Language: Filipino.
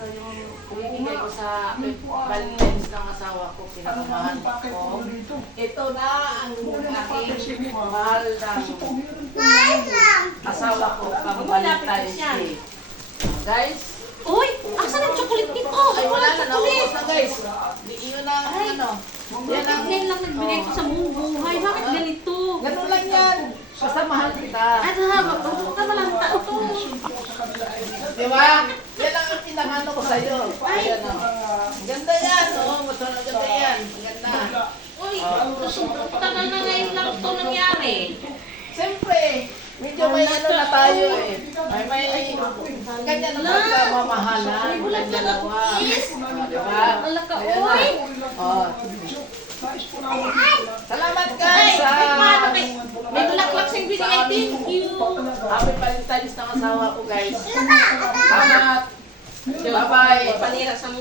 Ito yung ibibigay ko sa Valentine's ng asawa ko, pinakamahal ko. Ito na ang aking mahal ng asawa ko pang Valentine's Day. Guys, Uy! Asan ang chocolate nito? ay wala na, naubos na guys. Iyon na ang ano. Yan ang, Ngayon lang nagbigay ko sa buong buhay. Bakit ganito? ganun lang yan. Basta mahal kita. At habang ka malang tao to. Di ba? Yan ang pinakano ko sa'yo. Ayan o. Ganda yan o. Gusto na ganda yan. Ganda. Uy! Tagal na ngayon lang ito nangyari. Siyempre, medyo may ano na tayo eh. May ganyan na pagkamamahalan. Walang dalawa. Di ba? Ang laka, Ayan na. uy! Oh. Salamat guys sa... May bulaklak siyang binigay. Thank you. Happy Valentine's ng asawa ko guys. Salamat. Bye-bye. Panira sa